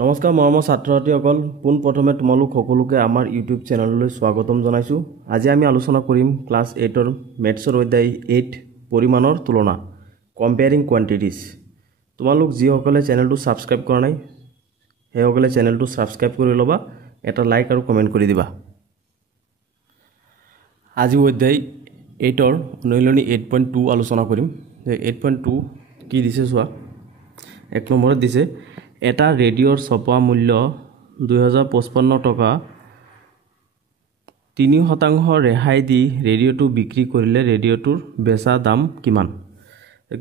নমস্কাৰ মৰমৰ ছাত্ৰ-ছাত্ৰীসকল, পোন প্ৰথমে তোমালোক সকলোকে আমাৰ ইউটিউব চেনেললৈ স্বাগতম জনাইছোঁ। আজি আমি আলোচনা কৰিম ক্লাছ 8ৰ মেথছৰ অধ্যায় 8 পৰিমাণৰ তুলনা, কম্পেয়াৰিং কোৱান্টিটিজ। তোমালোক যিসকলে চেনেলটো ছাবস্ক্ৰাইব কৰা নাই সেইসকলে চেনেলটো ছাবস্ক্ৰাইব কৰি ল'বা, এটা লাইক আৰু কমেণ্ট কৰি দিবা। আজি অধ্যায় 8ৰ অনুশীলনী 8.2 আলোচনা কৰিম। 8.2 কি দিছে চোৱা। 1 নম্বৰত দিছে এটা ৰেডিঅ'ৰ ছপা মূল্য 2055 টকা, 3% ৰেহাই দি ৰেডিঅ'টো বিক্ৰী কৰিলে ৰেডিঅ'টোৰ বেচা দাম কিমান?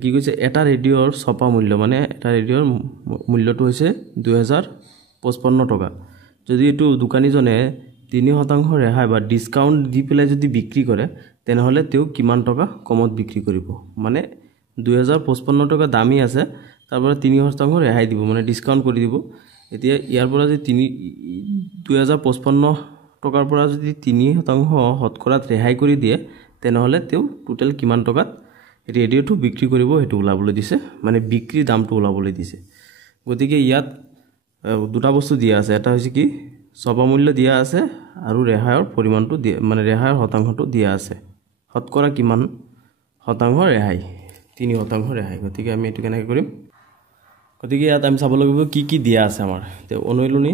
কি কৈছে, এটা ৰেডিঅ'ৰ ছপা মূল্য মানে এটা ৰেডিঅ'ৰ মূল্যটো হৈছে 2055 টকা। যদি এইটো দোকানীজনে 3% ৰেহাই বা ডিছকাউণ্ট দি পেলাই যদি বিক্ৰী কৰে, তেনেহ'লে তেওঁ কিমান টকা কমত বিক্ৰী কৰিব? মানে 2055 টকা দামী আছে, তাৰপৰা 3% ৰেহাই দিব, মানে ডিছকাউণ্ট কৰি দিব। এতিয়া ইয়াৰ পৰা যদি 2055 টকাৰ পৰা যদি 3% শতকৰাত ৰেহাই কৰি দিয়ে, তেনেহ'লে তেওঁ টোটেল কিমান টকাত ৰেডিঅ'টো বিক্ৰী কৰিব সেইটো ওলাবলৈ দিছে, মানে বিক্ৰীৰ দামটো ওলাবলৈ দিছে। গতিকে ইয়াত দুটা বস্তু দিয়া আছে, এটা হৈছে কি ছপা মূল্য দিয়া আছে আৰু ৰেহাইৰ পৰিমাণটো দিয়া, মানে ৰেহাইৰ শতাংশটো দিয়া আছে। শতকৰা কিমান শতাংশ ৰেহাই? 3% ৰেহাই। গতিকে আমি এইটো কেনেকৈ কৰিম? গতিকে ইয়াত আমি চাব লাগিব কি কি দিয়া আছে আমাৰ। অনুশীলনী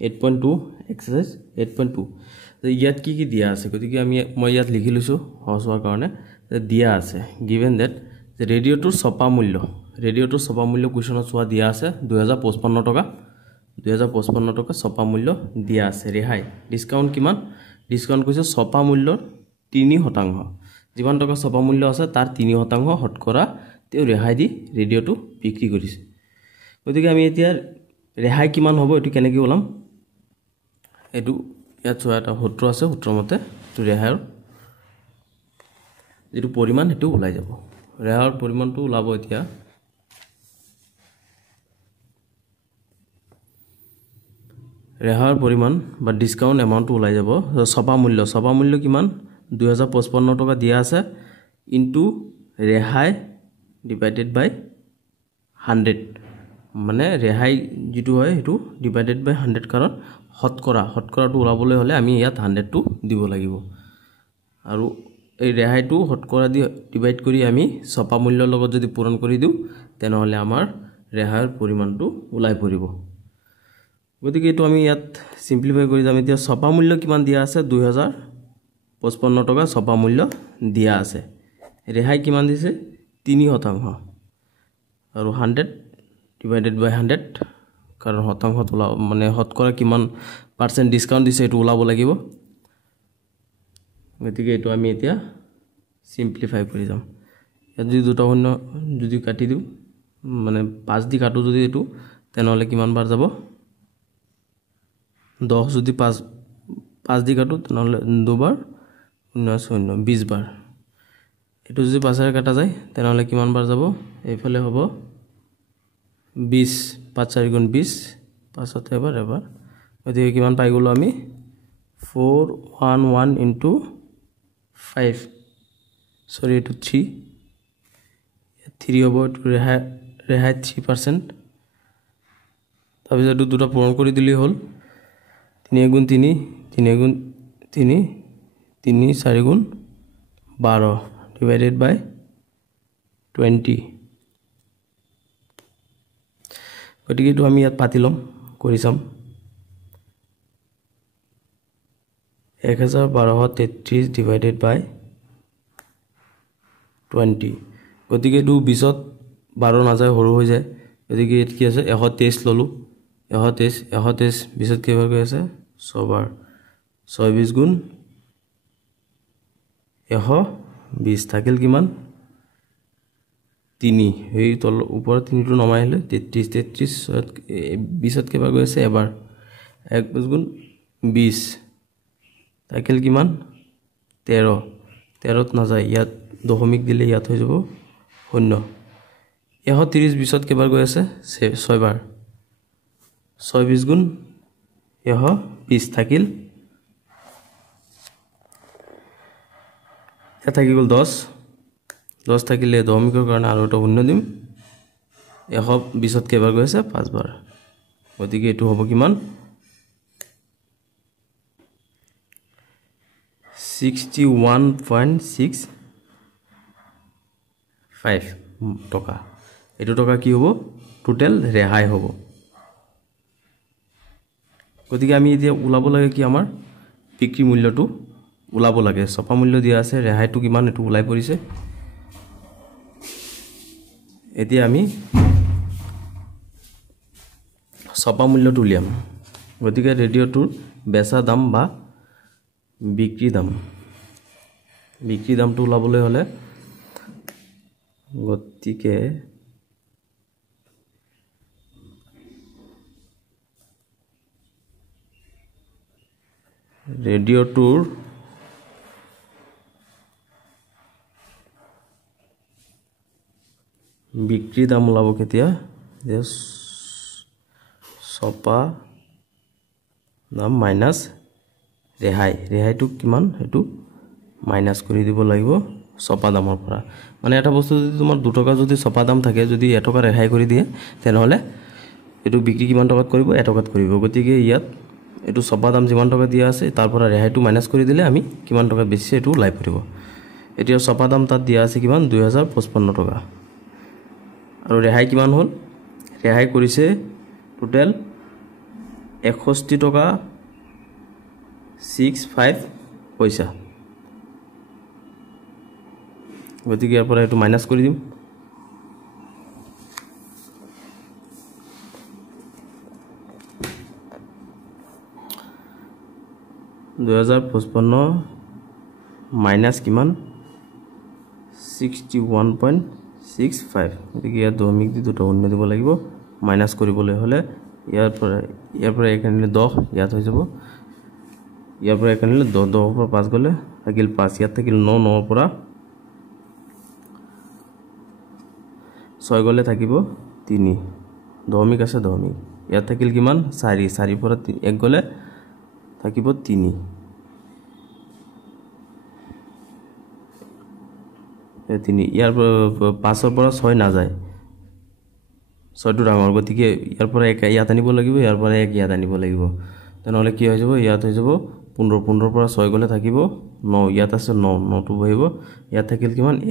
8.2 এক্সাৰচাইজ 8.2 ইয়াত কি কি দিয়া আছে। গতিকে মই ইয়াত লিখি লৈছোঁ সহজ হোৱাৰ কাৰণে। দিয়া আছে গিভেন ডেট যে ৰেডিঅ'টোৰ ছপা মূল্য, ৰেডিঅ'টোৰ ছপা মূল্য কুৱেশ্যনত চোৱা দিয়া আছে 2055 টকা। 2055 টকা ছপা মূল্য দিয়া আছে। ৰেহাই ডিছকাউণ্ট কিমান? ডিছকাউণ্ট কৈছে ছপা মূল্যৰ 3%। যিমান টকা ছপা মূল্য আছে তাৰ 3% শতকৰা তেওঁ ৰেহাই দি ৰেডিঅ'টো বিক্ৰী কৰিছে। গতিকে আমি এতিয়া ৰেহাই কিমান হ'ব এইটো কেনেকৈ ওলাম? এইটো ইয়াত চোৱা এটা সূত্ৰ আছে, সূত্ৰৰ মতে এইটো ৰেহাইৰ যিটো পৰিমাণ সেইটো ওলাই যাব। ৰেহাইৰ পৰিমাণটো ওলাব এতিয়া ৰেহাইৰ পৰিমাণ বা ডিছকাউণ্ট এমাউণ্টটো ওলাই যাব। ছপা মূল্য কিমান? 2055 টকা দিয়া আছে ইনটু ৰেহাই ডিভাইডেড বাই 100, মানে ৰেহাই যিটো হয় সেইটো ডিভাইডেড বাই 100, কাৰণ শতকৰাটো ওলাবলৈ হ'লে আমি ইয়াত 100টো দিব লাগিব। আৰু এই ৰেহাইটো শতকৰা দি ডিভাইড কৰি আমি ছপা মূল্যৰ লগত যদি পূৰণ কৰি দিওঁ, তেনেহ'লে আমাৰ ৰেহাইৰ পৰিমাণটো ওলাই পৰিব। গতিকে এইটো আমি ইয়াত চিম্প্লিফাই কৰি যাম। এতিয়া ছপা মূল্য কিমান দিয়া আছে? 2055 টকা ছপা মূল্য দিয়া আছে। ৰেহাই কিমান দিছে? 3%। আৰু 100 ডিভাইডেড বাই 100, কাৰণ শতাংশত মানে শতকৰা কিমান পাৰ্চেণ্ট ডিছকাউণ্ট দিছে এইটো ওলাব লাগিব। গতিকে এইটো আমি এতিয়া চিম্প্লিফাই কৰি যাম। ইয়াত যদি দুটা শূন্য যদি কাটি দিওঁ, মানে 5 দি কাটোঁ যদি এইটো, তেনেহ'লে কিমান বাৰ যাব? 10 যদি 5 দি কাটোঁ তেনেহ'লে 2 বাৰ 0 20 বাৰ। এইটো যদি 5ৰে কাটা যায় তেনেহ'লে কিমান বাৰ যাব? এইফালে হ'ব 20, 5 4 গুণ 20, 5ত এবাৰ। গতিকে কিমান পাই গ'লোঁ আমি? 411 ইনটু 5, চৰি এইটো 3 হ'ব। এইটো ৰেহাই 3%। তাৰপিছত এইটো দুটা পূৰণ কৰি দিলেই হ'ল। 3 গুণ 3, 3 গুণ 3, 3 4 গুণ 12 ডিভাইডেড বাই 20। গতিকে এইটো আমি ইয়াত পাতি ল'ম, কৰি চাম। 1233 ডিভাইডেড বাই 20। গতিকে এইটো 20ত 12 নাযায়, সৰু হৈ যায়। গতিকে ইয়াত কি আছে? 123 ল'লোঁ। 123 20ত কেইবাৰ গৈ আছে? 6 বাৰ। 6 20 গুণ 120 থাকিল কিমান? 3। সেই ওপৰত 3টো নমাই আহিলে 33 20ত কেইবাৰ গৈ আছে? এবাৰ। 1 5 গুণ 20 থাকিল কিমান? 13ত নাযায়, ইয়াত দশমিক দিলে ইয়াত হৈ যাব 0। 130 20ত কেইবাৰ গৈ আছে? 6 বাৰ। 6 20 গুণ 120 থাকিল, ইয়াত থাকি গ'ল 10 থাকিলে দশমিকৰ কাৰণে আৰু এটা শূন্য দিম। 120ত কেইবাৰ গৈ আছে? 5 বাৰ। গতিকে এইটো হ'ব কিমান 61.65 টকা এইটো টকা কি হ'ব টোটাল ৰেহাই হ'ব গতিকে আমি এতিয়া উলাব লাগে কি আমাৰ বিক্ৰী মূল্যটো উলাব লাগে ছপা মূল্য দিয়া আছে ৰেহাইটো কিমান এটো উলাই পৰিছে এতিয়া আমি ছপা মূল্যটো উলিয়াম গতিকে ৰেডিঅ'টোৰ বেচা দাম বা বিক্ৰী দামটো উলাবলৈ হলে গতিকে ৰেডিঅ'টোৰ বিক্ৰী দাম ওলাব কেতিয়া ছপা দাম মাইনাস ৰেহাইটো কিমান হেতু মাইনাস কৰি দিব লাগিব ছপা দামৰ পৰা মানে এটা বস্তু যদি তোমাৰ 2 টকা যদি ছপা দাম থাকে যদি 1 টকা ৰেহাই কৰি দিয়ে তেনেহলে এটো বিক্ৰী কিমান টকাত কৰিব 1 টকাত কৰিব গতিকে ইয়াত এটো ছপা দাম যিমান টকা দিয়া আছে তাৰ পৰা ৰেহাইটো মাইনাস কৰি দিলে আমি কিমান টকা বেছি এটো লাই পৰিব এতিয়া ছপা দাম তাত দিয়া আছে কিমান 2055 টকা আৰু ৰেহাই কিমান হ'ল ৰেহাই কৰিছে টোটাল 61 টকা 65 পইচা গতিকে ইয়াৰ পৰা এটো মাইনাস কৰি দিম মাইনাস কিমান 61.65 গতিকে ইয়াত দশমিক দি দুটা শূন্য দিব লাগিব মাইনাস কৰিবলৈ হলে ইয়াৰ পৰা এখানে 10 ইয়াত হৈ যাব ইয়াৰ পৰা এখানে 10 পৰা 5 গলে থাকিল 5 ইয়াত থাকিল 9 9 পৰা 6 গলে থাকিব 3 দশমিক আছে দশমিক ইয়াত থাকিল কিমান 4 4 পৰা 1 গলে থাকিব 3 ইয়াৰ 5 পৰা 6 না যায় 6 টো ডাঙৰ গতিকে ইয়াৰ পৰা 1 ইয়াত আনিব লাগিব ইয়াৰ পৰা 1 ইয়াত আনিব লাগিব তেনেহলে কি হৈ যাব ইয়াত হৈ যাব 15 15 পৰা 6 গলে থাকিব 9 ইয়াত আছে 9 9 টো বহিব ইয়াত থাকিল কিমান 1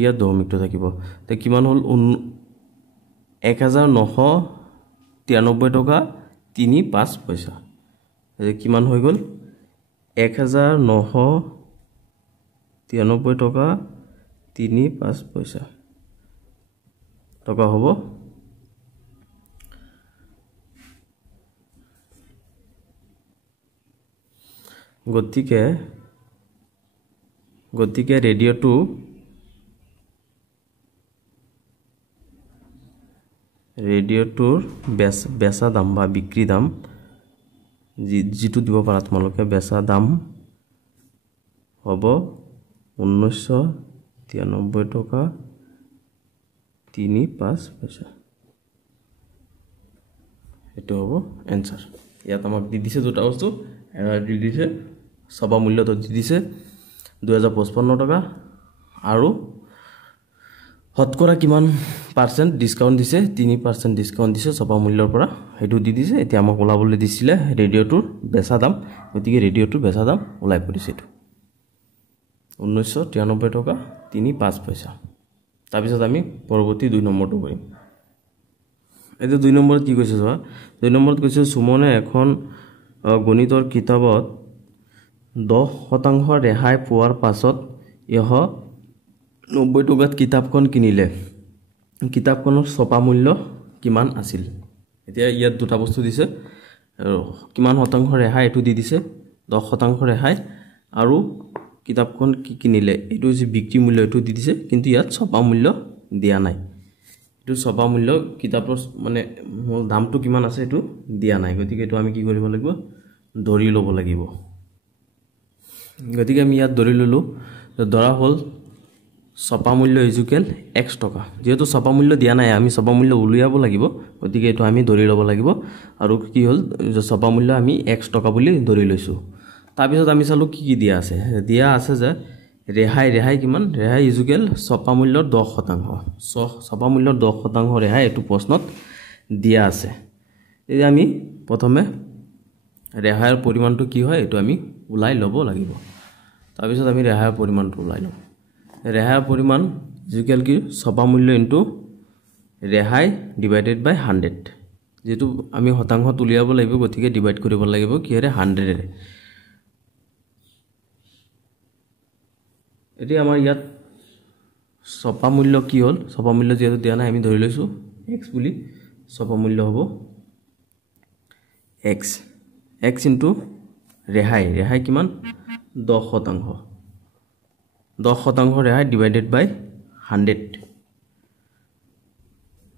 ইয়াত দশমিকটো থাকিব তে কিমান হল 1993 টকা 35 পইচা কিমান হৈ গল 1993 টকা 35 পইচা টকা হ'ব গতিকে ৰেডিঅ'টোৰ বেচা দাম বা বিক্ৰী দাম যিটো দিব পাৰা তোমালোকে বেচা দাম হ'ব 1993 টকা 35 পইচা এটো হ'ব এনসার ইয়াত আমাক দি দিছে দুটা বস্তু এৰা দি দিছে ছপা মূল্যটো দি দিছে 2055 টকা আৰু হতকৰা কিমান পাৰ্সেন্ট ডিসকাউন্ট দিছে 3% ডিসকাউন্ট দিছে ছপা মূল্যৰ পৰা হেতু দি দিছে এতিয়া আমাক ওলাবলৈ দিছিলে ৰেডিঅ'টোৰ বেচা দাম গতিকে ৰেডিঅ'টোৰ বেচা দাম ওলাই পৰিছে এটো 1993 টকা 35 পইচা তাৰ পিছত আমি পৰৱৰ্তী 2 নম্বৰটো কৰিম এটো 2 নম্বৰত কি কৈছে চোৱা 2 নম্বৰত কৈছে সুমনে এখন গণিতৰ কিতাপত 10% ৰেহাই পোৱাৰ পাছত ইহ 90 টকাত কিতাপখন কিনিলে কিতাপখনৰ ছপা মূল্য কিমান আছিল এতিয়া ইয়াত দুটা বস্তু দিছে কিমান শতাংশ ৰেহাই এটো দি দিছে 10% ৰেহাই আৰু কিতাপখন কি কিনিলে এটো যে বিক্ৰী মূল্য এটো দি দিছে কিন্তু ইয়াত ছপা মূল্য দিয়া নাই এটো ছপা মূল্য কিতাপৰ মানে দামটো কিমান আছে এটো দিয়া নাই গতিকে এটো আমি কি কৰিব লাগিব ধৰি ল'ব লাগিব গতিকে আমি ইয়াত ধৰি ললো ধৰা হল ছপা মূল্য ইজুকেল x টকা যেহেতু ছপা মূল্য দিয়া নাই আমি ছপা মূল্য উলিয়াব লাগিব গতিকে এটো আমি ধৰি ল'ব লাগিব আৰু কি হল যে ছপা মূল্য আমি x টকা বুলি ধৰি লৈছো তাৰ পিছত আমি চালো কি দিয়া আছে যে ৰেহাই কিমান ৰেহাই ইজুকেল ছপা মূল্যৰ 10% ছপা মূল্যৰ 10% ৰেহাই এইটো প্ৰশ্নত দিয়া আছে এই আমি প্ৰথমে ৰেহাইৰ পৰিমাণটো কি হয় এটো আমি উলাই লব লাগিব তাৰ পিছত আমি ৰেহাইৰ পৰিমাণটো উলাই লম ৰেহাইৰ পৰিমাণ ইজুকেল কি ছপা মূল্য ইনটু ৰেহাই ডিভাইডেড বাই 100 যেটো আমি শতাংশ তুলিয়াব লাগিব গতিকে ডিভাইড কৰিব লাগিব কিৰে 100 ৰে এটি আমাৰ ইয়াত ছপা মূল্য কি হল ছপা মূল্য যেটো দিয়া নাই আমি ধৰি লৈছো x বুলি ছপা মূল্য হ'ব x ইনটু ৰেহাই কিমান 10% 10% ৰেহাই ডিভাইডেড বাই 100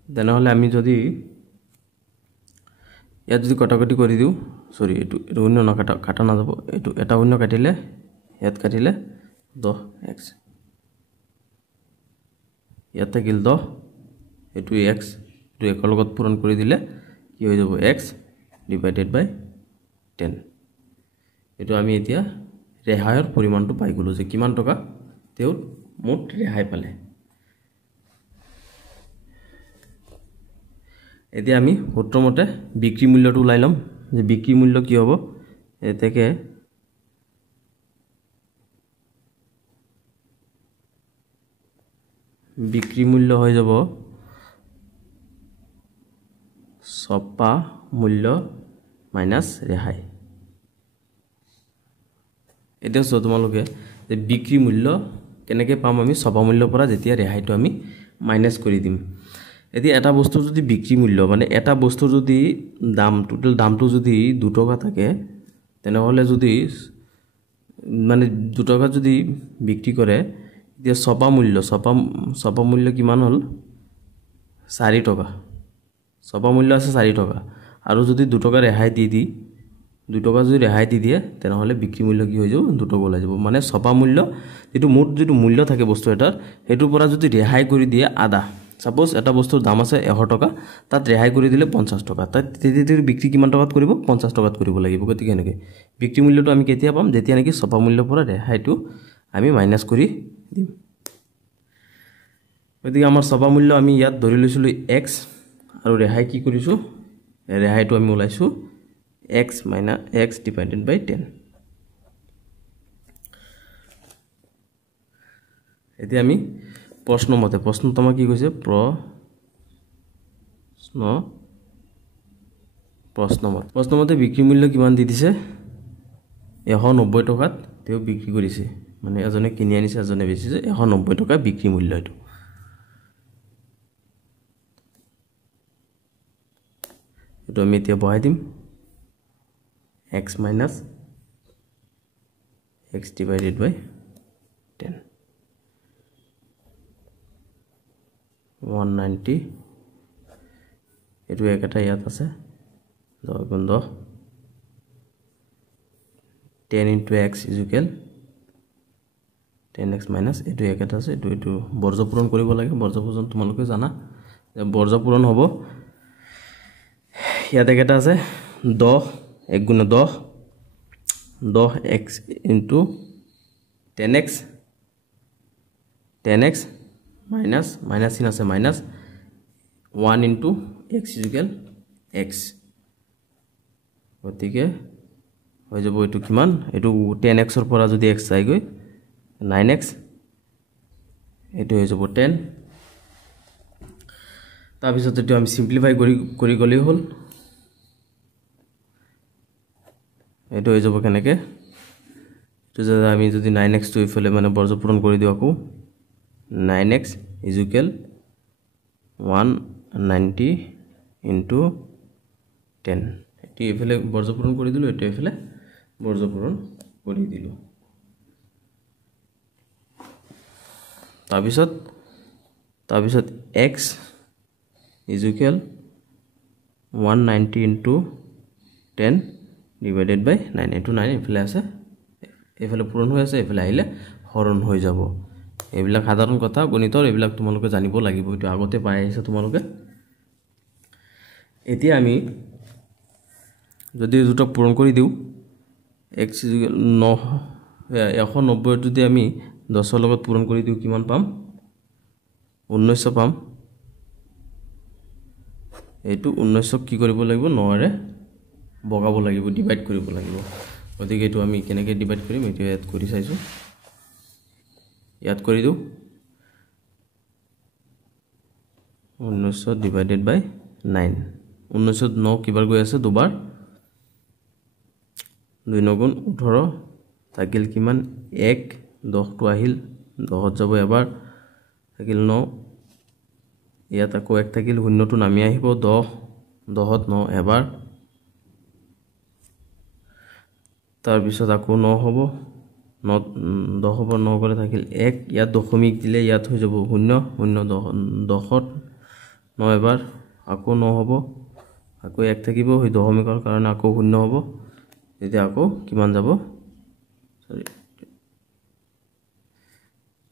তেনেহলে আমি যদি ইয়াত যদি কটাকটি কৰি দিও সৰি এটো শূন্য না কাটা না যাব এটো এটা শূন্য কাটিলে ইয়াত কাটিলে 10x ইয়াত থাকিল 10 এটো x এটো একৰ লগত পূৰণ কৰি দিলে কি হৈ যাব x ডিভাইডেড বাই 10 এটো আমি এতিয়া ৰেহাইৰ পৰিমাণটো পাই গলো যে কিমান টকা তেও মোট ৰেহাই পালে এতিয়া আমি সূত্ৰমতে বিক্ৰী মূল্যটো উলাই লম যে বিক্ৰী মূল্য কি হ'ব এতেকে বিক্ৰী মূল্য হৈ যাব ছপা মূল্য মাইনাস ৰেহাই এটা সো তোমালোকে যে বিক্ৰী মূল্য কেনেকৈ পাম আমি ছপা মূল্যৰ পৰা যেতিয়া ৰেহাইটো আমি মাইনাস কৰি দিম এতিয়া এটা বস্তু যদি বিক্ৰী মূল্য মানে এটা বস্তু যদি দাম টোটাল দামটো যদি 2 টকা থাকে তেনেহলে যদি মানে 2 টকা যদি বিক্ৰী কৰে এতিয়া ছপা মূল্য কিমান হল 4 টকা ছপা মূল্য আছে 4 টকা আৰু যদি 2 টকা ৰেহাই দি 2 টকা যদি ৰেহাই দি দিয়ে তেনেহলে বিক্ৰী মূল্য কি হৈ যাব 2 টকা ওলাই যাব মানে ছপা মূল্য যেটো মোট যেটো মূল্য থাকে বস্তু এটাৰ হেতুৰ পৰা যদি ৰেহাই কৰি দিয়ে আধা সাপোজ এটা বস্তুৰ দাম আছে 100 টকা তাত ৰেহাই কৰি দিলে 50 টকা তাত তেতিয়াৰ বিক্ৰী কিমান টকাত কৰিব 50 টকাত কৰিব লাগিব গতিকে এনেকৈ বিক্ৰী মূল্যটো আমি কেতিয়া পাম যেতিয়া নেকি ছপা মূল্যৰ পৰা ৰেহাইটো আমি মাইনাস কৰি দিম গতিকে আমাৰ ছপা মূল্য আমি ইয়াত ধৰি লৈছিলো x আৰু ৰেহাই কি কৰিছো ৰেহাইটো আমি উলাইছো x - x divided by 10 এতিয়া আমি প্ৰশ্নমতে প্ৰশ্নতমা কি কৈছে প্ৰশ্নমতে বিক্ৰী মূল্য কিমান দি দিছে 190 টকাত তেও বিক্ৰী কৰিছে মানে এজনে কিনি আনিছে এজনে বেচিছে 190 টকা বিক্ৰী মূল্য এটো এটো আমি এতিয়া বহাই দিম x minus x divided by 10 190 এটো একটা ইয়াত আছে 10 গুণ 10 10 into x is equal 10x minus এটো একটা আছে এটো বৰ্জ পূৰণ কৰিব লাগে বৰ্জ পূৰণ তোমালোকে জানা যে বৰ্জ পূৰণ হ'ব ইয়াত একটা আছে 10 1 গুণ 10 10x into 10x minus sin আছে minus 1 into x is equal x গতিকে হৈ যাব এটো কিমান এটো 10x ৰ পৰা যদি x আই গৈ 9x এটো হৈ যাব 10 তাৰ পিছত এটো আমি সিম্পলিফাই কৰি গলে হল এটো হৈ যাব কেনেকে তো যদি আমি যদি 9x তো ইফালে মানে বৰ্জ পূৰণ কৰি দিও আকো 9x is equal 190 into 10 এটি ইফালে বৰ্জ পূৰণ কৰি দিলো এটো ইফালে বৰ্জ পূৰণ কৰি দিলো তাৰ পিছত x is equal 190 into 10 divided by 9 into 9 ইফালে আছে ইফালে পূৰণ হৈ আছে ইফালে আহিলে হৰণ হৈ যাব এইবিলাক সাধাৰণ কথা গণিতৰ এইবিলাক তোমালোকে জানিব লাগিব এটো আগতে পাই আছে তোমালোকে এতিয়া আমি যদি দুটো পূৰণ কৰি দিও x 190 যদি আমি 10 লগত পূৰণ কৰি দিও কিমান পাম 1900 পাম এইটো 1900 কি কৰিব লাগিব 9 ৰে বগাব লাগিব ডিভাইড কৰিব লাগিব গতিকে এটো আমি কেনেকৈ ডিভাইড কৰিম এটো ইয়াত কৰি চাইছো ইয়াত কৰি দিও 1900 ডিভাইডেড বাই 9 1900 9 কিবাৰ গৈ আছে দুবাৰ 2 9 গুণ 18 থাকিল কিমান 1 10 টো আহিল 10 যাব এবাৰ থাকিল 9 ইয়াত আকৌ 1 থাকিল শূন্যটো নামি আহিব 10 10 ত 9 এবাৰ তাৰ পিছত আকৌ 9 হ'ব 9 10 হ'ব 9 করে থাকিল 1 ইয়াত দশমিক দিলে ইয়াত হৈ যাব 0 0 10 9 এবাৰ আকৌ 9 হ'ব আকৌ 1 থাকিব হৈ দশমিকৰ কাৰণে আকৌ 0 হ'ব এতিয়া আকৌ কিমান যাব সৰি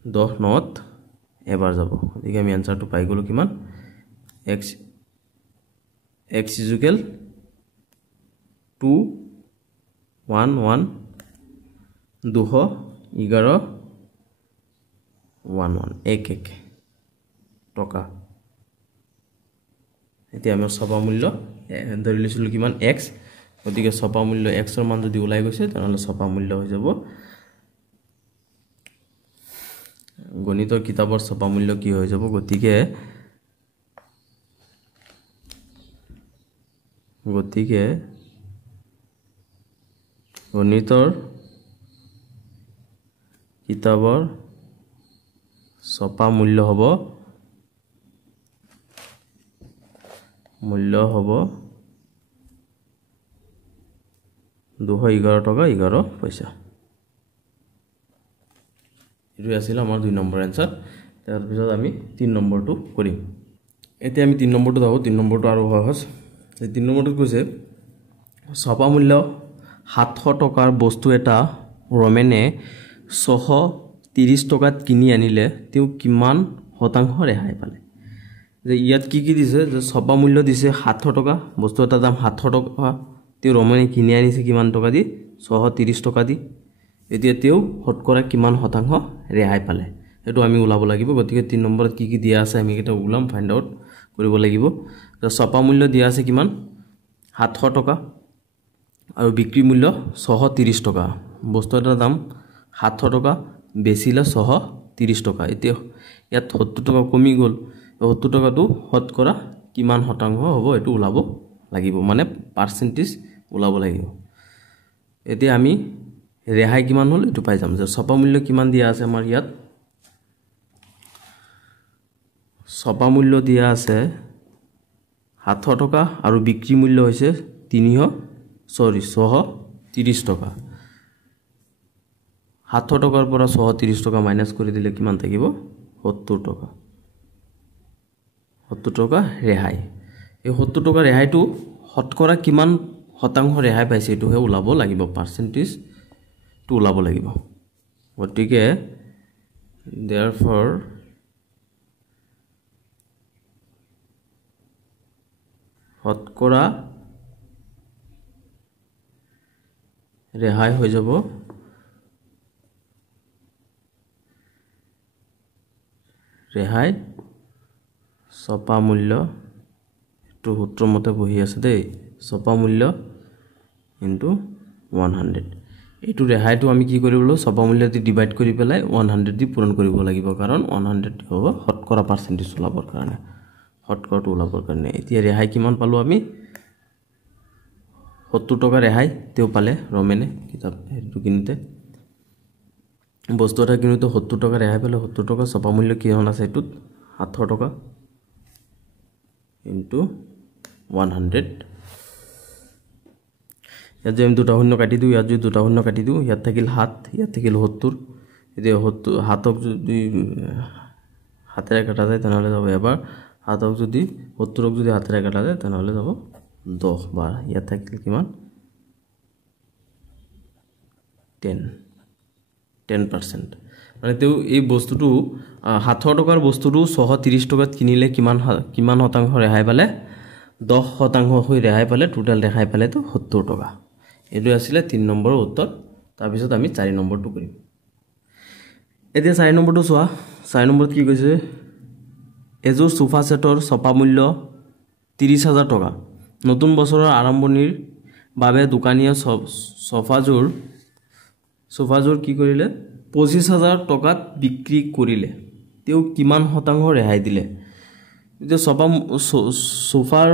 10 9 এবাৰ যাব গতিকে আমি আনসাৰটো পাই গলো কিমান x = 2 1 1 211 11 1 টকা এতিয়া আমি সবা মূল্য ধৰি লৈছিলো কিমান x গতিকে সবা মূল্য x ৰ মান যদি ওলাই গৈছে তেনহলে সবা মূল্য হৈ যাব গণিতৰ কিতাপৰ সবা মূল্য কি হৈ যাব গতিকে গণিতৰ কিতাপৰ সবা মূল্য হ'ব 211 টকা 11 পইচা এটো আছিল আমাৰ 2 নম্বৰ आंसर তাৰ পিছত আমি 3 নম্বৰটো কৰিম এতিয়া আমি 3 নম্বৰটো দাও 3 নম্বৰটো আৰু সহজ এই 3 নম্বৰটো কৈছে সবা মূল্য 700 টকাৰ বস্তু এটা ৰমেনে 630 টকাত কিনি আনিলে তেও কিমান শতাংশ ৰেহাই পালে যে ইয়াত কি দিছে যে সবা মূল্য দিছে 700 টকা বস্তু এটা দাম 700 টকা তেও ৰমেনে কিনি আনিছে কিমান টকা দি 630 টকা দি এতিয়া তেও হতকৰা কিমান শতাংশ ৰেহাই পালে এটো আমি উলাব লাগিব গতিকে 3 নম্বৰত কি দিয়া আছে আমি এটা উলাম ফাইন্ড আউট কৰিব লাগিব যে সবা মূল্য দিয়া আছে কিমান 700 টকা আৰু বিক্ৰী মূল্য 630 টকা বস্তু এটাৰ দাম 700 টকা বেচিলে 630 টকা এতিয়া ইয়াত 70 টকা কমি গল 70 টকাটো হতকৰা কিমান শতাংশ হ'ব এটো উলাব লাগিব মানে পাৰ্সেন্টেজ উলাব লাগিব এতিয়া আমি ৰেহাই কিমান হল এটো পাই যাম যে সবা মূল্য কিমান দিয়া আছে আমাৰ ইয়াত সবা মূল্য দিয়া আছে 700 টকা আৰু বিক্ৰী মূল্য হৈছে 630 টকা 700 টকাৰ পৰা 630 টকা মাইনাস কৰি দিলে কিমান থাকিব 70 টকা 70 টকা ৰেহাই এই 70 টকা ৰেহাইটো হতকৰা কিমান শতাংশ ৰেহাই পাইছে এটোহে উলাব লাগিব পাৰ্সেন্টেজ টু উলাব লাগিব গতিকে therefore হতকৰা ৰেহাই হৈ যাব ৰেহাই সবা মূল্য এটো সূত্ৰ মতে বহি আছে দেই সবা মূল্য ইনটু 100 এটো ৰেহাইটো আমি কি কৰিবলো সবা মূল্য দি ডিভাইড কৰি পেলাই 100 দি পূৰণ কৰিব লাগিব কাৰণ 100 হ'ব হতকৰা পাৰ্সেন্টেজ উলাবৰ কাৰণে হতকৰাটো উলাবৰ কাৰণে এতিয়া ৰেহাই কিমান পালো আমি 70 টকা ৰেহাই তেও পালে ৰমেনে কিতাপ হেতু কিনতে বস্তু এটা কিনুতে 70 টকা ৰেহাই পালে 70 টকা সবা মূল্য কি হন আছে এটুত 700 টকা ইনটু 100 ইয়াত যে আমি দুটা শূন্য কাটি দিও ইয়াত যদি দুটা শূন্য কাটি দিও ইয়াত থাকিল 7 ইয়াত থাকিল 70 এতিয়া 70 হাতক যদি হাতেৰে কাটা যায় তেনহলে যাব এবাৰ হাতক যদি 70ক যদি হাতেৰে কাটা যায় তেনহলে যাব 10 বাৰ ইয়াত থাকিল কিমান 10% মানে তেও এই বস্তুটো 700 টকাৰ বস্তুটো 630 টকাত কিনিলে কিমান শতাংশ ৰেহাই পালে 10 শতাংশ হৈ ৰেহাই পালে টোটাল ৰেহাই পালে তো 70 টকা এটো আছিল 3 নম্বৰৰ উত্তৰ তাৰ পিছত আমি 4 নম্বৰটো কৰিম এতিয়া 4 নম্বৰটো চোৱা 4 নম্বৰত কি কৈছে এযোৰ সোফা সেটৰ ছপা মূল্য 30,000 টকা নতুন বছৰৰ আৰম্ভণিৰ বাবে দোকানীয়ে সোফাজোৰ কি কৰিলে 25,000 টকাত বিক্ৰী কৰিলে তেওঁ কিমান শতাংশ ৰেহাই দিলে যে সোফাৰ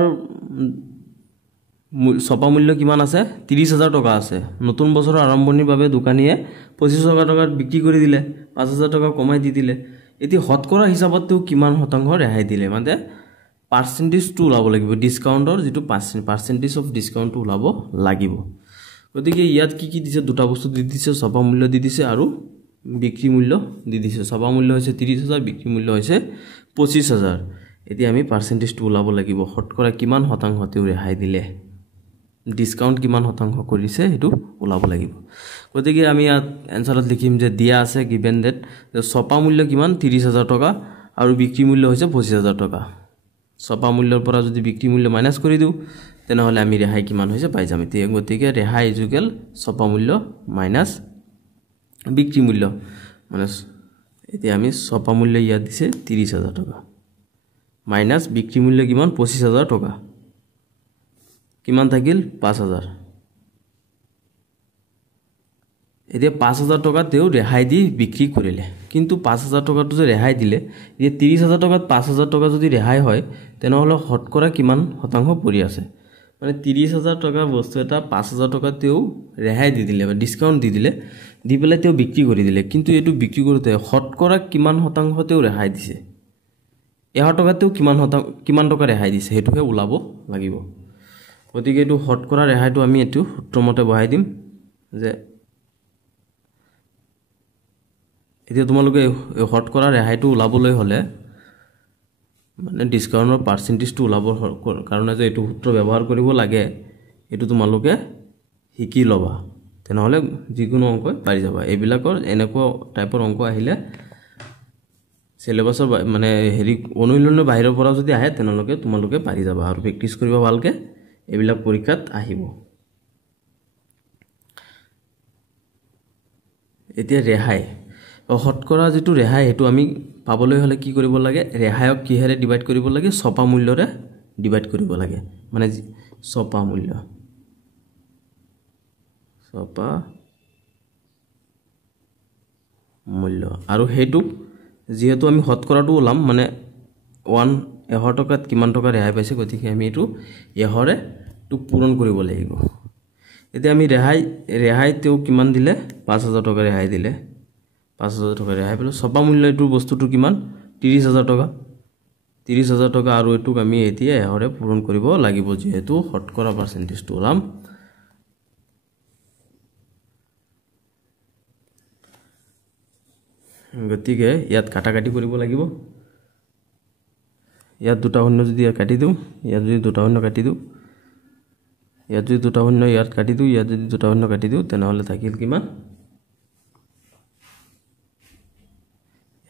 ছপা মূল্য কিমান আছে 30,000 টকা আছে নতুন বছৰৰ আৰম্ভণিৰ বাবে দোকানীয়ে 25,000 টকাত বিক্ৰী কৰি দিলে 5,000 টকা কমাই দি দিলে এতি হতকৰা হিচাপত তেওঁ কিমান শতাংশ ৰেহাই দিলে মানে পাৰ্চেন্টেজটো ওলাব লাগিব ডিসকাউন্টৰ যেটো পাৰ্চেন্টেজ অফ ডিসকাউন্টটো ওলাব লাগিব গতিকে ইয়াত কি দিছে দুটা বস্তু দি দিছে ছপা মূল্য দি দিছে আৰু বিক্ৰী মূল্য দি দিছে ছপা মূল্য হৈছে 30,000 বিক্ৰী মূল্য হৈছে 25,000 এতি আমি পাৰ্চেন্টেজটো ওলাব লাগিব হতকৰা কিমান শতাংশ তেওঁ ৰেহাই দিলে ডিসকাউন্ট কিমান শতাংশ কৰিছে হেতু ওলাব লাগিব গতিকে আমি ইয়াত এনসাৰত লিখিম যে দিয়া আছে গিভেন ডেট ছপা মূল্য কিমান 30,000 টকা আৰু বিক্ৰী মূল্য হৈছে 25,000 টকা ছপা মূল্যৰ পৰা যদি বিক্ৰী মূল্য মাইনাস কৰি দিও তেনেহলে আমি ৰেহাই কিমান হৈছে পাই যাম এতিয়া গতিকে ৰেহাই ইকুৱেল ছপা মূল্য মাইনাস বিক্ৰী মূল্য মানে এতিয়া আমি ছপা মূল্য ইয়াত দিছে 30,000 টকা মাইনাস বিক্ৰী মূল্য কিমান 25,000 টকা কিমান থাকিল 5,000 এতিয়া 5,000 টকা তেওঁ ৰেহাই দি বিক্ৰী কৰিলে কিন্তু 5,000 টকাটো যে ৰেহাই দিলে এই 30,000 টকাত 5,000 টকা যদি ৰেহাই হয় তেনেহলে হতকৰা কিমান শতাংশ পৰি আছে মানে 30,000 টকা বস্তু এটা 5,000 টকা তেওঁ ৰেহাই দি দিলে বা ডিসকাউন্ট দি দিলে দি পেলাই তেওঁ বিক্ৰী কৰি দিলে কিন্তু এটো বিক্ৰী কৰোতে হতকৰা কিমান শতাংশ তেওঁ ৰেহাই দিছে 100 টকা তেওঁ কিমান টকা ৰেহাই দিছে হেতুহে ওলাব লাগিব গতিকে এটো হতকৰা ৰেহাইটো আমি এটো সূত্ৰমতে বহাই দিম যে এতিয়া তোমালোকে হতকৰা ৰেহাইটো ওলাবলৈ হলে মানে ডিসকাউন্টৰ পাৰ্চেন্টেজটো ওলাব কাৰণে যে এটো সূত্ৰ ব্যৱহাৰ কৰিব লাগে এটো তোমালোকে শিকি লবা তেনেহলে যিকোনো অংক পাৰি যাবা এইবিলাকৰ এনেকুৱা টাইপৰ অংক আহিলে সিলেবাসৰ মানে হেৰি অনুশীলনৰ বাহিৰৰ পৰা যদি আহে তেনেহলে তোমালোকে পাৰি যাবা আৰু প্ৰেক্টিস কৰিবা ভালকে এইবিলাক পৰীক্ষাত আহিব এতিয়া ৰেহাই হতকৰা যেটো ৰেহাই হেতু আমি পাবলৈ হলে কি কৰিব লাগে ৰেহাইক কিহেৰে ডিভাইড কৰিব লাগে ছপা মূল্যৰে ডিভাইড কৰিব লাগে মানে ছপা মূল্য আৰু হেতু যেহেতু আমি হতকৰাটো ওলাম মানে 100 টকাত কিমান টকা ৰেহাই পাইছে গতিকে আমি এটো 100ৰে টু পূৰণ কৰিব লাগিব এতিয়া আমি ৰেহাই তেওঁ কিমান দিলে 5,000 টকা ৰেহাই দিলে 5,000 টকা ৰেহাই পেলো ছপা মূল্য এটো বস্তুটো কিমান 30,000 টকা 30,000 টকা আৰু এটুক আমি এতিয়া 100ৰে পূৰণ কৰিব লাগিব যেহেতু হতকৰা পাৰ্চেন্টেজটো ওলাম গতিকে ইয়াত কাটাকাটি কৰিব লাগিব ইয়াত দুটা শূন্য যদি কাটি দিও ইয়াত যদি দুটা শূন্য কাটি দিও ইয়াত যদি দুটা শূন্য ইয়াত কাটি দিও ইয়াত যদি দুটা শূন্য কাটি দিও তেনেহলে থাকিল কিমান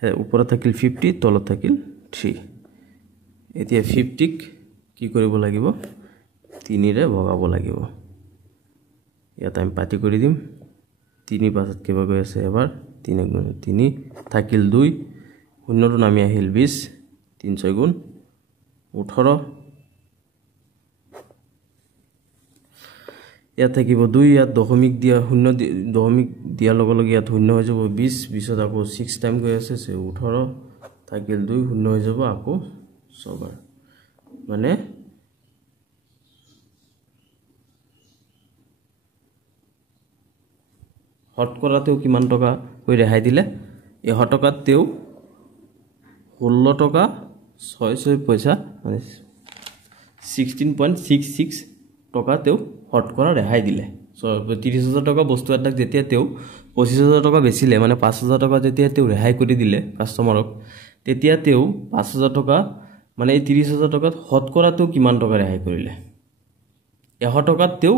ওপৰত থাকিল 50 তলত থাকিল 3 এতিয়া 50 কি কৰিব লাগিব 3 ৰে ভগাব লাগিব ইয়াত আমি পাতি কৰি দিম 3 পাছত কেবা গৈ আছে এবাৰ 3 থাকিল 2 শূন্যটো নামি আহিল 20 3 6 গুণ 18 ইয়াত থাকিব 2 ইয়াত দশমিক দিয়া শূন্য দশমিক দিয়া লগে লগে ইয়াত শূন্য হৈ যাব 20 20ত আকৌ 6 টাইম গৈ আছে 18 থাকিল 2 শূন্য হৈ যাব আকৌ 6 বাৰ মানে হতকৰাতেও কিমান টকা হৈ ৰেহাই দিলে 100 টকাত তেও 16 টকা 66 পইচা মানে 16.66 টকা তেও হতকৰা ৰেহাই দিলে 30,000 টকা বস্তু এটাক যেতিয়া তেও 25,000 টকা বেচিলে মানে 5,000 টকা যেতিয়া তেও ৰেহাই কৰি দিলে কাস্টমাৰক তেতিয়া তেও 5,000 টকা মানে 30,000 টকাত হতকৰাতেও কিমান টকা ৰেহাই কৰিলে 100 টকাত তেও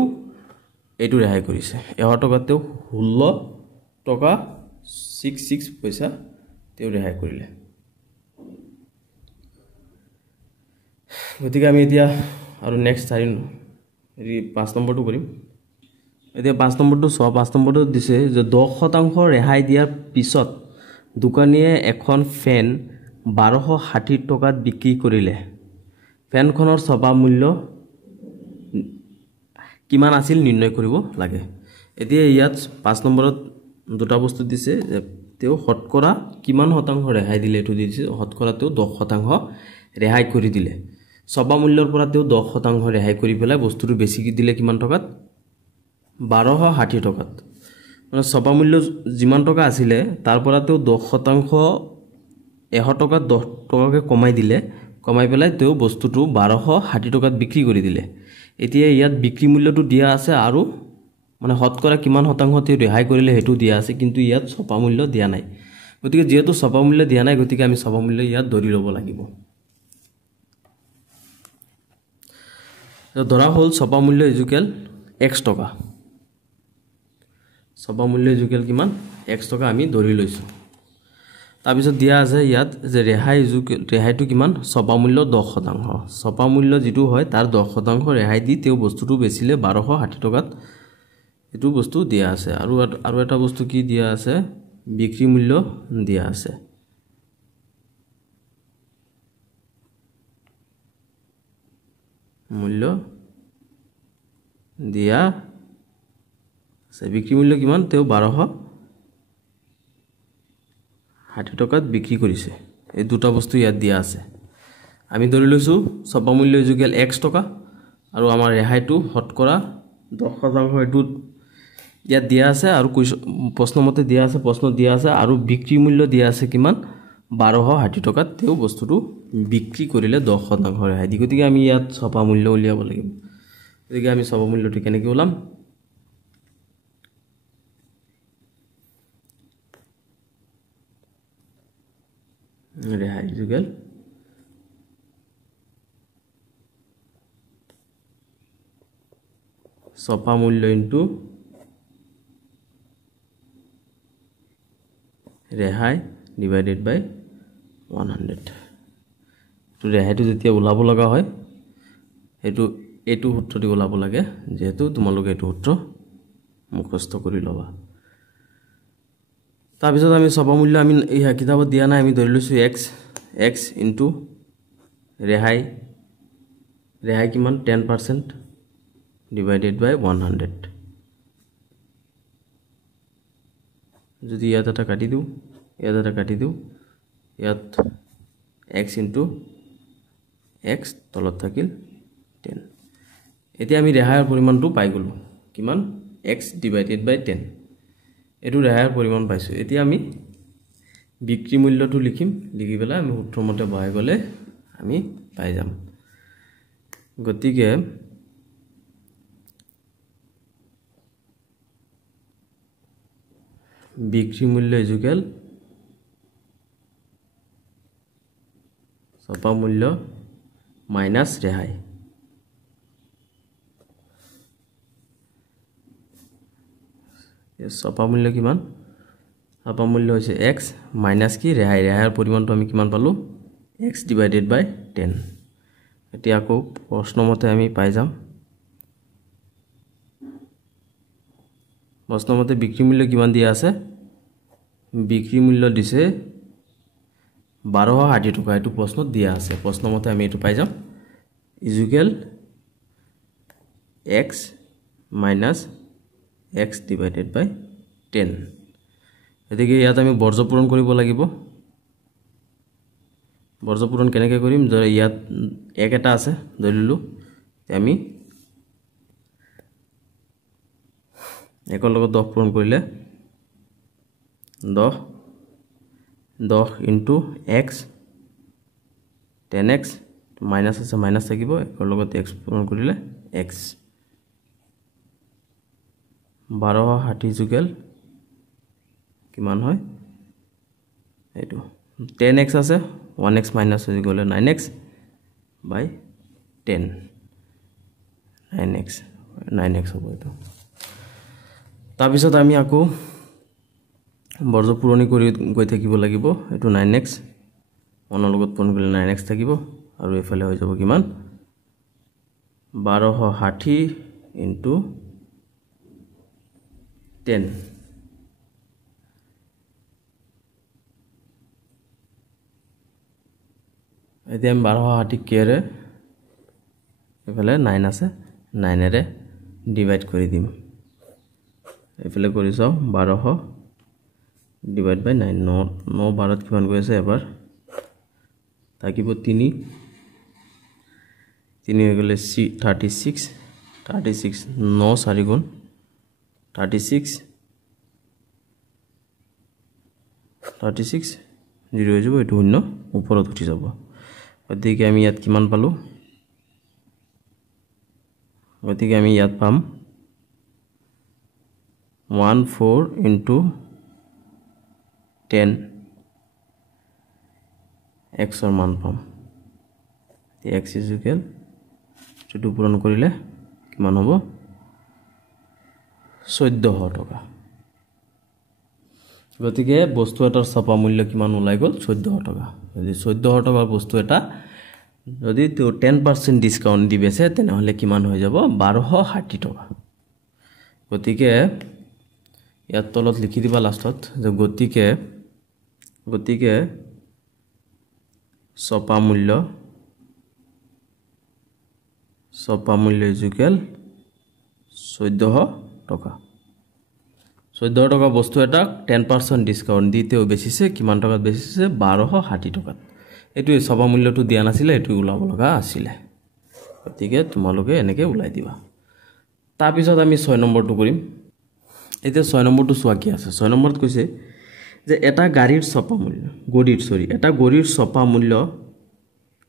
এটো ৰেহাই কৰিছে 100 টকাত তেও 16 টকা 66 পইচা তেও ৰেহাই কৰিলে গতিকে আমি এতিয়া আৰু নেক্সট 5 নম্বৰটো কৰিম এতিয়া 5 নম্বৰটো 5 নম্বৰটো দিছে যে 10% ৰেহাই দিয়াৰ পিছত দোকানীয়ে এখন ফেন 1260 টকাত বিক্ৰী কৰিলে ফেনখনৰ ছপা মূল্য কিমান আছিল নিৰ্ণয় কৰিব লাগে এতিয়া ইয়াত 5 নম্বৰত দুটা বস্তু দিছে যে তেও শতকৰা কিমান শতাংশ ৰেহাই দিলে এটো দিছে শতকৰা তেও 10% ৰেহাই কৰি দিলে ছপা মূল্যৰ পৰা তেও 10% ৰেহাই কৰি পেলাই বস্তুটো বেছি কি দিলে কিমান টকাত 1260 টকাত মানে ছপা মূল্য যিমান টকা আছিল তাৰ পৰা তেও 10% 100 টকা 10 টকাকে কমাই দিলে কমাই পেলাই তেও বস্তুটো 1260 টকাত বিক্ৰী কৰি দিলে এতিয়া ইয়াত বিক্ৰী মূল্যটো দিয়া আছে আৰু মানে শতকৰা কিমান শতাংশ তেও ৰেহাই কৰিলে হেতু দিয়া আছে কিন্তু ইয়াত ছপা মূল্য দিয়া নাই গতিকে যেহেতু ছপা মূল্য দিয়া নাই গতিকে আমি ছপা মূল্য ইয়াত ধৰি ল'ব লাগিব ধৰা হল ছপা মূল্য ইজুকেল x টকা ছপা মূল্য ইজুকেল কিমান x টকা আমি ধৰি লৈছো তাৰ পিছত দিয়া আছে ইয়াত যে ৰেহাইটো কিমান ছপা মূল্য 10% ছপা মূল্য যেটো হয় তাৰ 10% ৰেহাই দি তেও বস্তুটো বেচিলে 1260 টকাত এটো বস্তু দিয়া আছে আৰু এটা বস্তু কি দিয়া আছে বিক্ৰী মূল্য দিয়া আছে মূল্য দিয়া আছে বিক্ৰী মূল্য কিমান তেও 1260 টকাত বিক্ৰী কৰিছে এই দুটা বস্তু ইয়াত দিয়া আছে আমি ধৰি লৈছো ছপা মূল্য ইজুকেল x টকা আৰু আমাৰ ৰেহাইটো শতকৰা 10% এটো ইয়াত দিয়া আছে আৰু প্ৰশ্নমতে দিয়া আছে প্ৰশ্ন দিয়া আছে আৰু বিক্ৰী মূল্য দিয়া আছে কিমান 1260 টকাত তেও বস্তুটো বিক্ৰী কৰিলে 10% ৰেহাই দি গতিকে আমি ইয়াত ছপা মূল্য উলিয়াব লাগিব গতিকে আমি ছপা মূল্যটো কেনেকৈ উলাম ৰেহাই ইজুকেল ছপা মূল্য ইনটু ৰেহাই ডিভাইডেড বাই 100 তো ৰেহাইটো যেতিয়া উলাব লগা হয় এটো সূত্ৰ দি উলাব লাগে যেহেতু তোমালোকে এটো সূত্ৰ মুখস্থ কৰি লবা তাৰ পিছত আমি ছপা মূল্য আমি এই কিতাবত দিয়া নাই আমি ধৰি লৈছো x ইনটু ৰেহাই কিমান 10% ডিভাইডেড বাই 100 যদি ইয়াত এটা কাটি দিও ইয়াত x ইনটু x তলত থাকিল 10 এতিয়া আমি ৰেহাইৰ পৰিমাণটো পাই গলো কিমান x ডিভাইডেড বাই 10 এটো ৰেহাইৰ পৰিমাণ পাইছো এতিয়া আমি বিক্ৰী মূল্যটো লিখিম লিখি পেলাই আমি সূত্ৰমতে বহাই গলে আমি পাই যাম গতিকে বিক্ৰী মূল্য ইজুকেল ছপা মূল্য মাইনাস ৰেহাই ছপা মূল্য কিমান ছপা মূল্য হৈছে x মাইনাস কি ৰেহাইৰ পৰিমাণটো আমি কিমান পালো x ডিভাইডেড বাই 10 এতিয়া আকৌ প্ৰশ্নমতে আমি পাই যাম প্ৰশ্নমতে বিক্ৰী মূল্য কিমান দিয়া আছে বিক্ৰী মূল্য দিছে 1260 টকা এটো প্ৰশ্নত দিয়া আছে প্ৰশ্নমতে আমি এটো পাই যাম ইজুকেল x minus x divided by 10 এদিকে ইয়াত আমি বৰ্জ পূৰণ কৰিব লাগিব বৰ্জ পূৰণ কেনেকৈ কৰিম যে ইয়াত এক এটা আছে ধৰিলু আমি একৰ লগত 10 পূৰণ কৰিলে 10 ইনটু x 10x মাইনাস আছে মাইনাস থাকিব একৰ লগত x পূৰণ কৰিলে x 1260 জুগেল কিমান হয় এটো 10x আছে 1x মাইনাস হৈ গলে 9x বাই 10 9x হ'ব এটো তাৰ পিছত আমি আকৌ বৰ্জ পূৰণি কৰি গৈ থাকিব লাগিব এটো 9x 1 লগত পূৰণ কৰিলে 9x থাকিব আৰু এফালে হৈ যাব কিমান 1260 ইনটু 10 এতিয়া আমি 1260 কেৰে এফালে 9 আছে 9 এৰে ডিভাইড কৰি দিম এফালে কৰি চাও 1200 ডিভাইড বাই 9 9 12 কিমান গৈ আছে এবাৰ থাকিব 3 3 হৈ গলে 36 36 9 4 গুণ 36 0 হৈ যাব এটো শূন্য ওপৰত উঠি যাব গতিকে আমি ইয়াত কিমান পালো গতিকে আমি ইয়াত পাম 14 into 10 x or মান পাম x is equal to পূৰণ কৰিলে কিমান হ'ব 1400 টকা গতিকে বস্তু এটাৰ ছপা মূল্য কিমান ওলাই গল 1400 টকা যদি 1400 টকাৰ বস্তু এটা যদি 10% ডিসকাউন্ট দি বেছে তেনেহলে কিমান হৈ যাব 1260 টকা গতিকে ইয়াত তলত লিখি দিবা লাষ্টত যে গতিকে ছপা মূল্য ইকুয়াল 1400 টকা 1400 টকা বস্তু এটা 10% ডিসকাউন্ট দিতেও বেছিছে কিমান টকাত বেছিছে 1260 টকাত এটো ছপা মূল্যটো দিয়া নাছিলে এটো উলাব লগা আছিল গতিকে তোমালোকে এনেকে উলাই দিবা তাৰ পিছত আমি 6 নম্বৰটো কৰিম এতিয়া 6 নম্বৰটো চোৱা কি আছে 6 নম্বৰত কৈছে যে এটা গাড়ীৰ ছপা মূল্য এটা গড়িৰ ছপা মূল্য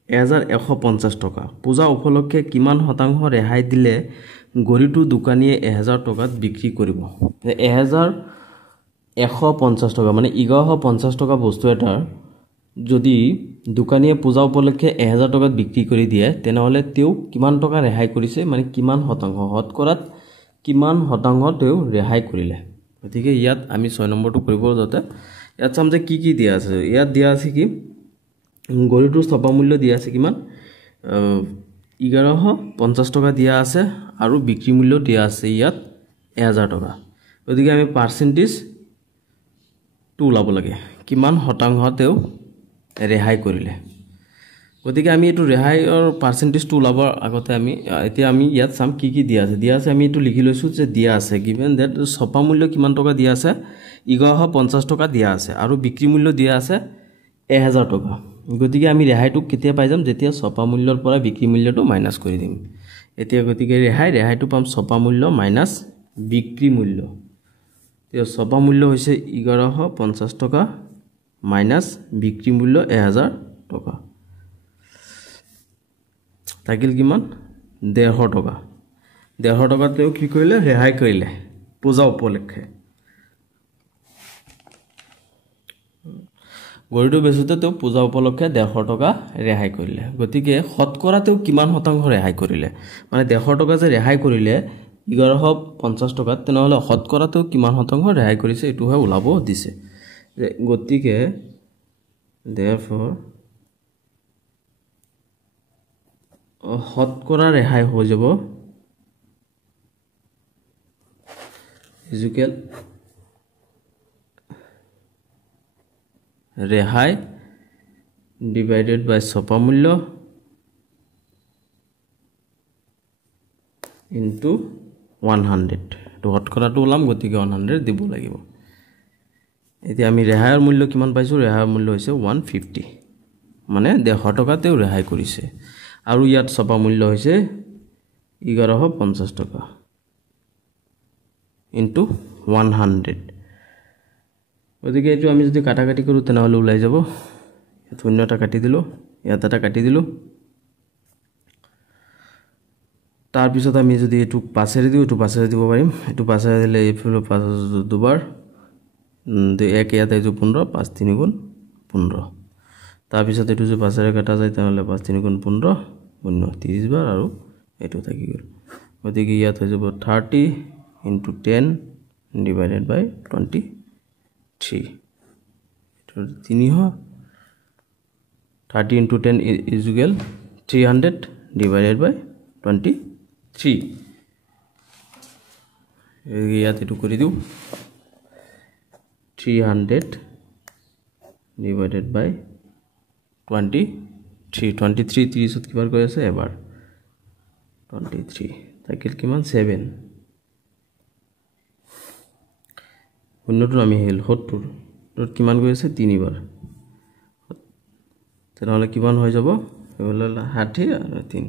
1150 টকা পূজা উপলক্ষে কিমান শতাংশ ৰেহাই দিলে গড়িটো দোকানীয়ে 1000 টকাত বিক্ৰী কৰিব 1150 টকা মানে 1150 টকা বস্তু এটা যদি দোকানীয়ে পূজা উপলক্ষে 1000 টকাত বিক্ৰী কৰি দিয়ে তেনেহলে তেও কিমান টকা ৰেহাই কৰিছে মানে কিমান শতাংশ কৰাত কিমান শতাংশ তেও ৰেহাই কৰিলে গতিকে ইয়াত আমি 6 নম্বৰটো কৰিব যাতে ইয়াত চাম যে কি দিয়া আছে ইয়াত দিয়া আছে কি গড়িটোৰ ছপা মূল্য দিয়া আছে কিমান 1150 টকা দিয়া আছে আৰু বিক্ৰী মূল্য দিয়া আছে ইয়াত 1000 টকা গতিকে আমি পাৰ্চেন্টেজ টু লাব লাগে কিমান শতাংশ তেও ৰেহাই কৰিলে গতিকে আমি এটো ৰেহাইৰ পাৰ্চেন্টেজ টু লাবৰ আগতে আমি এতিয়া আমি ইয়াত চাম কি দিয়া আছে আমি এটো লিখি লৈছো যে দিয়া আছে given that ছপা মূল্য কিমান টকা দিয়া আছে 1150 টকা দিয়া আছে আৰু বিক্ৰী মূল্য দিয়া আছে 1000 টকা গতিকে আমি ৰেহাইটো কেতিয়া পাই যাম যেতিয়া ছপা মূল্যৰ পৰা বিক্ৰী মূল্যটো মাইনাস কৰি দিম এতিয়া গতিকে ৰেহাইটো পাম ছপা মূল্য মাইনাস বিক্ৰী মূল্য এতিয়া ছপা মূল্য হৈছে 1150 টকা মাইনাস বিক্ৰী মূল্য 1000 টকা থাকিল কিমান 150 টকা 150 টকা তেও কি কৰিলে ৰেহাই কৰিলে পূজা উপলক্ষে গড়িটো বেচোতে তেও পূজা উপলক্ষে 150 টকা ৰেহাই কৰিলে গতিকে শতকৰাতেও কিমান শতাংশ ৰেহাই কৰিলে মানে 150 টকা যে ৰেহাই কৰিলে 1150 টকা তেনেহলে শতকৰাতেও কিমান শতাংশ ৰেহাই কৰিছে এটো হয় উলাব দিছে গতিকে therefore শতকৰা ৰেহাই হৈ যাব ইকুয়াল ৰেহাই ডিভাইডেড বাই ছপা মূল্য ইনটু 100 তো শতকৰাটো ওলাম গতিকে 100 দিব লাগিব এতিয়া আমি ৰেহাইৰ মূল্য কিমান পাইছো ৰেহাইৰ মূল্য হৈছে 150 মানে 150 টকাতেও ৰেহাই কৰিছে আৰু ইয়াত ছপা মূল্য হৈছে 1150 টকা ইনটু 100 গতিকে এটো আমি যদি কাটাকাটি কৰো তেনেহলে ওলাই যাব এত শূন্যটা কাটি দিলো ইয়াত এটা কাটি দিলো তাৰ পিছত আমি যদি এটো পাছেৰে দিও এটো পাছেৰে দিব পাৰিম এটো পাছেৰে দিলে এইফালে পাছ দুবাৰ এক ইয়াত এই 15 5 3 গুণ 15 তাৰ পিছত এটো যে পাছেৰে কাটা যায় তেনেহলে 5 3 গুণ 15 শূন্য 30 বাৰ আৰু এটো থাকি গল গতিকে ইয়াত হৈ যাব 30 into 10 divided by 23 এটো 3 30 into 10 is equal 300 divided by 23 ইয়াত এটো কৰি দিও 300 divided by 23 23 30 কিমান কৈ আছে এবাৰ 23 থাকিল কিমান 7 শূন্যটো আমি হেল 70 তোত কিমান কৈ আছে 3 বাৰ তেনেহলে কিমান হৈ যাব এবাৰ 60 আৰু 3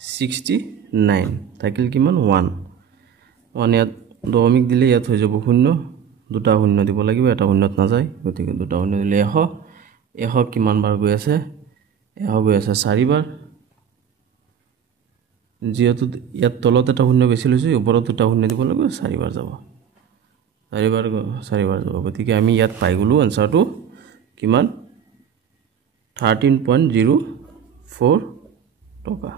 69 থাকিল কিমান 1 ইয়াত দশমিক দিলে ইয়াত হৈ যাব শূন্য দুটা শূন্য দিব লাগিব এটা শূন্যত না যায় গতিকে দুটা শূন্য দিলে 100 কিমান বাৰ গৈ আছে 4 বাৰ যেহেতু ইয়াত তলত এটা শূন্য বেছি লৈছো ওপৰত দুটা শূন্য দিব লাগিব 4 বাৰ যাব 4 বাৰ যাব গতিকে আমি ইয়াত পাই গলো আনসাৰটো কিমান 13.04 টকা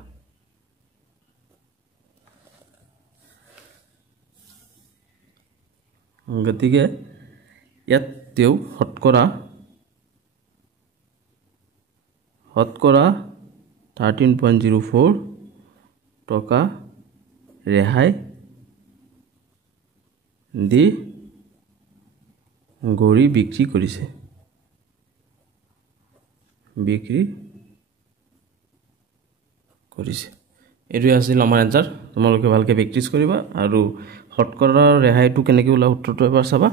গতিকে ইয়াত তেও হতকৰা 13.04 টকা ৰেহাই দি গৰি বিক্ৰী কৰিছে এইটো আছিল আমাৰ আনসাৰ তোমালোকে ভালকে প্ৰেক্টিস কৰিবা আৰু হতকৰা ৰেহাইটো কেনেকৈ ওলা সূত্ৰটো এবাৰ চাবা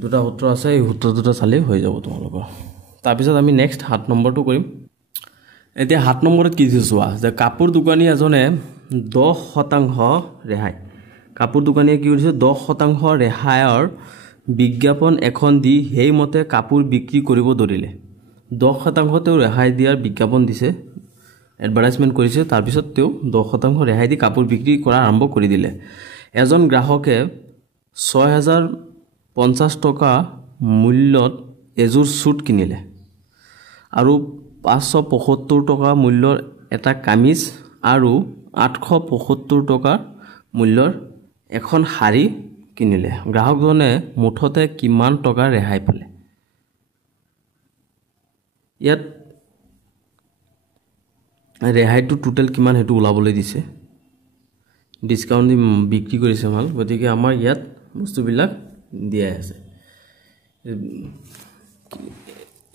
দুটা সূত্ৰ আছে এই সূত্ৰ দুটা চালে হৈ যাব তোমালোকৰ তাৰ পিছত আমি নেক্সট 7 নম্বৰটো কৰিম এতিয়া 7 নম্বৰত কি দিছোৱা যে কাপোৰ দোকানী এজনে 10% ৰেহাই কাপোৰ দোকানীয়ে কি কৰিছে 10% ৰেহাইৰ বিজ্ঞাপন এখন দি হেই মতে কাপোৰ বিক্ৰী কৰিব ধৰিলে 10% তেওঁ ৰেহাই দিয়াৰ বিজ্ঞাপন দিছে এডভাৰটাইজমেন্ট কৰিছে তাৰ পিছত তেওঁ 10% ৰেহাই দি কাপোৰ বিক্ৰী কৰা আৰম্ভ কৰি দিলে এজন গ্ৰাহকে 6050 টকা মূল্যত এজোৰ স্যুট কিনিলে আৰু 575 টকা মূল্যৰ এটা কামিজ আৰু 875 টকা মূল্যৰ এখন শাৰী কিনিলে গ্ৰাহকজনে মুঠতে কিমান টকা ৰেহাই পালে ইয়াত ৰেহাইটো টোটাল কিমান হেতু উলাবলৈ দিছে ডিসকাউন্ট দি বিক্ৰী কৰিছে মাল গতিকে আমাৰ ইয়াত বস্তুবিলাক দিয়া আছে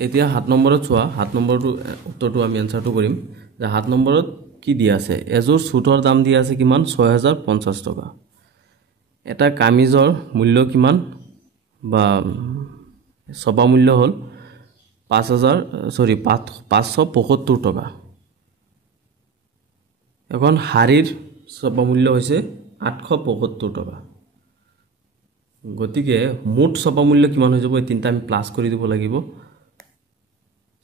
এতিয়া 7 নম্বৰত চোৱা 7 নম্বৰটো উত্তৰটো আমি আনসাৰটো কৰিম যে 7 নম্বৰত কি দিয়া আছে এজোৰ স্যুটৰ দাম দিয়া আছে কিমান 6050 টকা এটা কামিজৰ মূল্য কিমান বা সবা মূল্য হল 575 টকা এখন হাৰিৰ সবা মূল্য হৈছে 875 টকা গতিকে মুঠ সবা মূল্য কিমান হৈ যাব এই তিনটা আমি প্লাস কৰি দিব লাগিব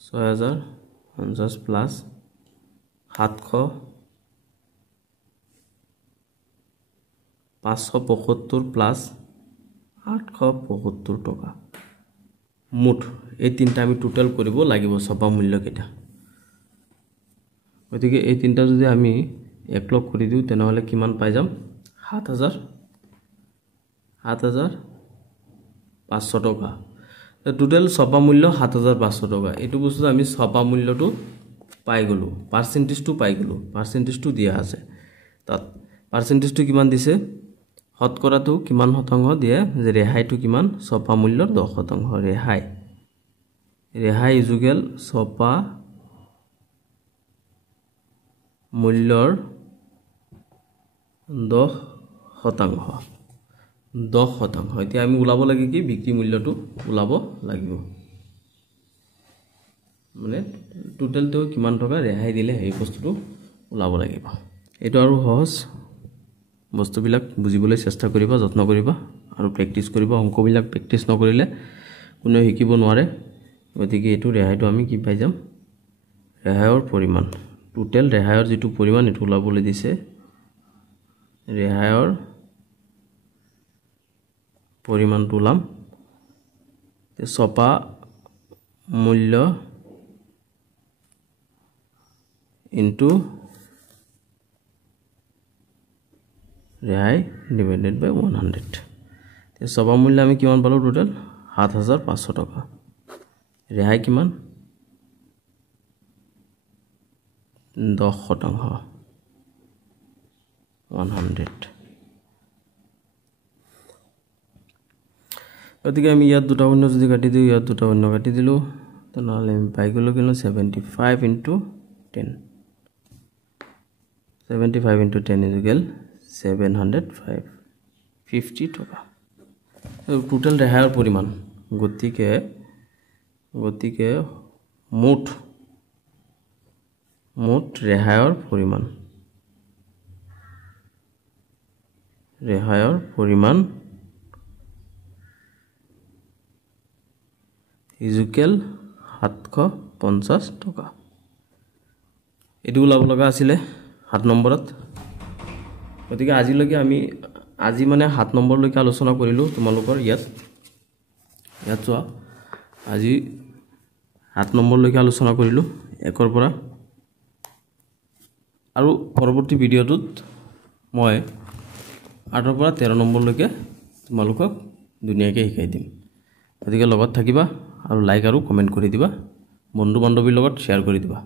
6050 প্লাস 700 575 প্লাস 875 টকা মুঠ এই তিনটা আমি টোটাল কৰিব লাগিব সবা মূল্য কেটা গতিকে এই তিনটা যদি আমি এক লগ কৰি দিও তেনেহলে কিমান পাই যাম 7500 টকা টোটাল সবা মূল্য 7500 টকা এটো বস্তু আমি সবা মূল্যটো পাই গলো পার্সেন্টেজটো পাই গলো পার্সেন্টেজটো দিয়া আছে তাত পার্সেন্টেজটো কিমান দিছে হতকৰাটো কিমান শতাংশ দিয়ে যে ৰেহাইটো কিমান সবা মূল্যৰ 10% ৰেহাই ইজুগেল সবা মূল্যৰ 10% এতিয়া আমি উলাব লাগে কি বিক্ৰী মূল্যটো উলাব লাগিব মানে টোটাল তো কিমান টকা ৰেহাই দিলে এই বস্তুটো উলাব লাগিব এটো আৰু সহজ বস্তুবিলাক বুজিবলৈ চেষ্টা কৰিবা যত্ন কৰিবা আৰু প্ৰেক্টিস কৰিবা অংকবিলাক প্ৰেক্টিস নকৰিলে কোনো শিকিব নোৱাৰে গতিকে এটো ৰেহাইটো আমি কি পাই যাম ৰেহাইৰ পৰিমাণ টোটাল ৰেহাইৰ যেটো পৰিমাণ এটো উলাবলৈ দিছে ৰেহাইৰ পৰিমাণ তুলাম তে সপা মূল্য ইনটু ৰেহাই ডিভাইডেড বাই 100 তে সবা মূল্য আমি কিমান পালো টোটাল 7500 টকা ৰেহাই কিমান 10% 100 গতিকে আমি ইয়াত দুটা শূন্য যদি কাটি দিও ইয়াত দুটা শূন্য কাটি দিলো তেনেহ'লে আমি পাই গ'লোঁ কিনো 75 ইনটু 10 75 ইনটু 10 ইকুৱেল 750 টকা টোটেল ৰেহাইৰ পৰিমাণ গতিকে মুঠ ৰেহাইৰ পৰিমাণ ইকুৱেল 750 টকা এটো ওলাব লগা আছিলে 7 নম্বৰত গতিকে আজি মানে 7 নম্বৰলৈকে আলোচনা কৰিলো তোমালোকৰ ইয়াত চোৱা আজি 7 নম্বৰলৈকে আলোচনা কৰিলো 1 পৰা আৰু পৰৱৰ্তী ভিডিঅ'টোত মই 8 পৰা 13 নম্বৰলৈকে তোমালোকক ধুনীয়াকৈ শিকাই দিম গতিকে লগত থাকিবা আৰু লাইক আৰু কমেন্ট কৰি দিবা বন্ধু বান্ধৱীৰ লগত শ্বেয়াৰ কৰি দিবা